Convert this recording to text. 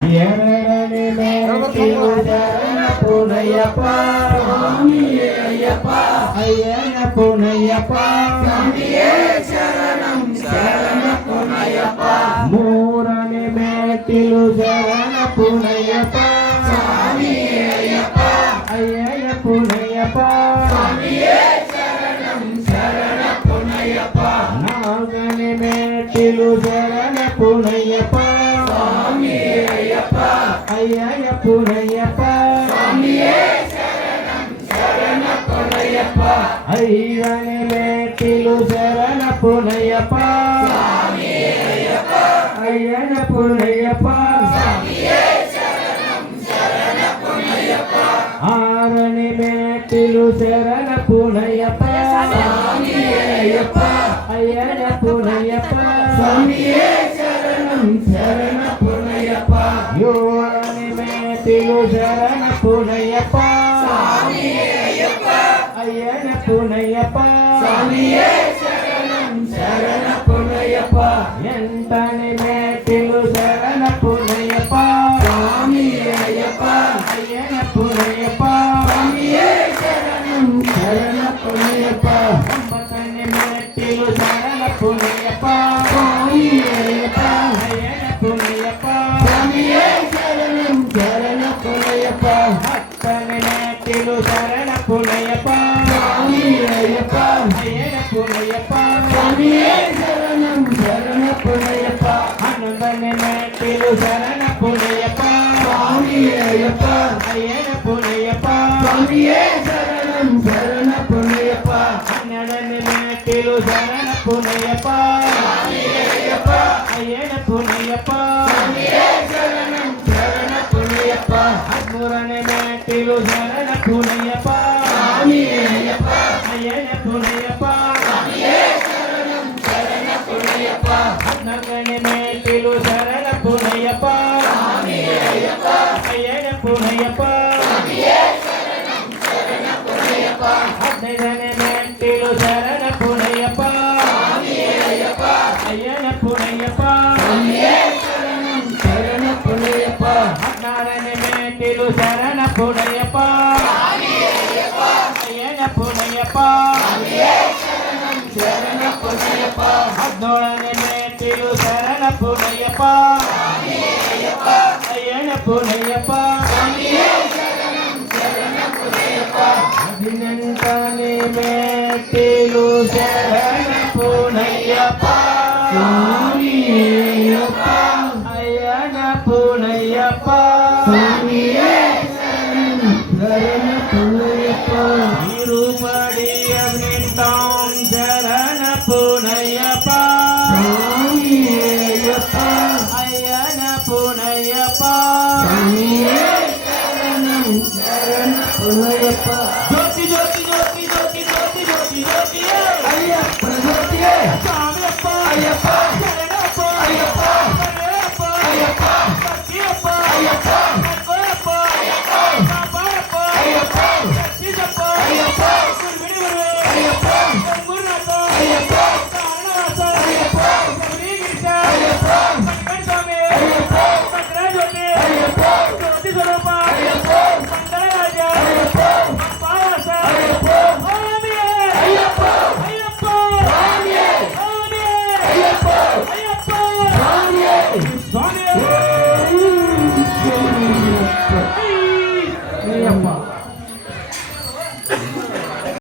எரணி மேட்டிலு சரண புனையப்பா சுவாமியே ஐயப்பா ஐயன புனையப்பா சுவாமியே சரணம் சரண புனையப்பா மூரணி மேட்டிலு சரண புனையப்பா சுவாமியே ஐயப்பா ஐயன புனையப்பா சுவாமியே சரணம் சரண புனையப்பா நாகனி மேட்டிலு சரண புனையப்பா ஐயன புனையப்பா சுவாமியே சரணம் சரண புனையப்பா ஐயனி மேட்டிலு சரண புனையப்பா சுவாமியே ஐயப்பா ஐயன புனையப்பா சுவாமியே சரணம் சரண புனையப்பா ஆரணி மேட்டிலு சரண புனையப்பா சுவாமியே ஐயப்பா ஐயன புனையப்பா சுவாமியே சரணம் சரண புனையப்பா யோரணி மேட்டிலு சரண புனையப்பா சுவாமியே ஐயப்பா ஐயன புனையப்பா சுவாமியே சரணம் சரண புனையப்பா ಎಂಟನಿ ಮೇಟಿಲು ಶರಣ ಪುನಯಪ್ಪ ಸ್ವಾಮಿಯೇ ಅಯ್ಯಪ್ಪ ಅಯ್ಯನ ಪುನಯಪ್ಪ ಸ್ವಾಮಿಯೇ ಶರಣಂ ಶರಣ ಪುನಯಪ್ಪ ಒಂಬತ್ತನೇ ಮೇಟಿಲು ಶರಣ ಪುನಯಪ್ಪ ಸ್ವಾಮಿಯೇ ಅಯ್ಯಪ್ಪ ಅಯ್ಯನ ಪುನಯಪ್ಪ ಸ್ವಾಮಿಯೇ ಶರಣಂ ಶರಣ ಪುನಯಪ್ಪ ಹತ್ತನೇ ಮೇಟಿಲು ಶರಣ ಪುನಯಪ್ಪ ಸ್ವಾಮಿಯೇ ಅಯ್ಯಪ್ಪ ಅಯ್ಯನ ಪುನಯಪ್ಪ ಸ್ವಾಮಿಯೇ ಶರಣಂ ಶರಣ ಪುನಯಪ್ಪ ಹನ್ನೊಂದನೇ ಮೇಟಿಲು ಶರಣ ಪುನಯಪ್ಪ ಸ್ವಾಮಿಯೇ ಅಯ್ಯಪ್ಪ ಅಯ್ಯನ ಪುನಯಪ್ಪ ಸ್ವಾಮಿಯೇ ಶರಣಂ ಶರಣ ಪುನಯಪ್ಪ ಹನ್ನೆರಡನೇ ಮೇಟಿಲು ಶರಣ ಪುನಯಪ್ಪ ಸ್ವಾಮಿಯೇ ಅಯ್ಯಪ್ಪ ಅಯ್ಯನ ಪುನಯಪ್ಪ ಸ್ವಾಮಿಯೇ ಶರಣಂ ಶರಣ ಪುನಯಪ್ಪ ಹದಿಮೂರನೇ ಮೇಟಿಲು ಶರಣ ಪುನಯಪ್ಪ ಸ್ವಾಮಿಯೇ ಅಯ್ಯಪ್ಪ ಅಯ್ಯನ ಪುನಯಪ್ಪ ಸ್ವಾಮಿಯೇ ಶರಣಂ ಶರಣ ಪುನಯಪ್ಪ ಹದಿನಾಲ್ಕನೇ ಮೇಟಿಲು ಶರಣ ಪುನಯಪ್ಪ ಸ್ವಾಮಿಯೇ ಅಯ್ಯಪ್ಪ ಅಯ್ಯನ ಪುನಯಪ್ಪ ಸ್ವಾಮಿಯೇ ಶರಣಂ ಶರಣ ಪುನಯಪ್ಪ ಹದಿನೈದನೇ ಮೇಟಿಲು ಶರಣ ಪುನಯಪ್ಪ ಸ್ವಾಮಿಯೇ ಅಯ್ಯಪ್ಪ ಅಯ್ಯನ ಪುನಯಪ್ಪ ಸ್ವಾಮಿಯೇ ಶರಣಂ ಶರಣ ಪುನಯಪ್ಪ ಹದಿನಾರನೇ ಮೇಟಿಲು ಶರಣ ಪುನಯಪ್ಪ ಸ್ವಾಮಿಯೇ ಅಯ್ಯಪ್ಪ ಅಯ್ಯನ ಪುನಯಪ್ಪ ಸ್ವಾಮಿಯೇ ಶರಣಂ ಶರಣ ಪುನಯಪ್ಪ ಹದಿನೇಳನೇ ಮೇಟಿಲು ಶರಣ ಪುನಯಪ್ಪ ಸ್ವಾಮಿಯೇ ಅಯ್ಯಪ್ಪ ಅಯ್ಯನ ಪುನಯಪ್ಪ ಸ್ವಾಮಿಯೇ ಶರಣಂ ಶರಣ ಪುನಯಪ್ಪ ಹದಿನೆಂಟನೇ ಮೇಟಿಲು ಶರಣ ಪುನಯಪ್ಪ ಸ್ವಾಮಿಯೇ ಅಯ್ಯಪ್ಪ ಅಯ್ಯನ ಪುನಯಪ್ಪ ಸ್ವಾಮಿಯೇ ಶರಣಂ ಶರಣ ಪುನಯಪ್ಪ ತಿರುಪಡಿ ಹದಿನೆಂಟಾಂ ಶರಣ ಪುನಯಪ್ಪ ಸ್ವಾಮಿಯೇ ಅಯ್ಯಪ್ಪ ಅಯ್ಯನ ಪುನಯಪ್ಪ ಸ್ವಾಮಿಯೇ ಶರಣಂ ಶರಣ ಪುನಯಪ್ಪ ಜ್ಯೋತಿ ಜ್ಯೋತಿ ಜ್ಯೋತಿ ಜ್ಯೋತಿ ಜ್ಯೋತಿ ಜ್ಯೋತಿ ಜ್ಯೋತಿ ಅಯ್ಯಪ್ಪ ಜ್ಯೋತಿಯೇ ಸ್ವಾಮಿಯಪ್ಪ ಅಯ್ಯಪ್ಪ ಶರಣಪ್ಪ ಅಯ್ಯಪ್ಪ ಶರಣಪ್ಪ ಅಯ್ಯಪ್ಪ ಸತ್ಯಪ್ಪ ಅಯ್ಯಪ್ಪ ಸತ್ಯಪ್ಪ ಅಯ್ಯಪ್ಪ ಸಾಪಾಯಪ್ಪ ಅಯ್ಯಪ್ಪ ಸತ್ಯಪ್ಪ ಅಯ್ಯಪ್ಪ ಗುರುಬಿಡಿ ಗುರುವೇ ಅಯ್ಯಪ್ಪ ಗುರುನಾಥ ಅಯ್ಯಪ್ಪ ಕಾರಣವಾಸ ಅಯ್ಯಪ್ಪ ಗಿರಿಗಿರಿಶ ಅಯ್ಯಪ್ಪ ಸಂಗಣ ಸ್ವಾಮಿ ಅಯ್ಯಪ್ಪ ಭದ್ರ ಜ್ಯೋತಿ ಅಯ್ಯಪ್ಪ ಜ್ಯೋತಿ ಸ್ವರೂಪ ಅಯ್ಯಪ್ಪ ಮಂಗಳರಾಜ ಅಯ್ಯಪ್ಪ ಪಾವಸ ಅಯ್ಯಪ್ಪ ಸ್ವಾಮಿಯೇ ಅಯ್ಯಪ್ಪ ಅಯ್ಯಪ್ಪ ಸ್ವಾಮಿಯೇ ಸ್ವಾಮಿಯೇ ಅಯ್ಯಪ್ಪ ಅಯ್ಯಪ್ಪ ಸ್ವಾಮಿಯೇ ಸ್ವಾಮಿಯೇ ಅಯ್ಯಪ್ಪ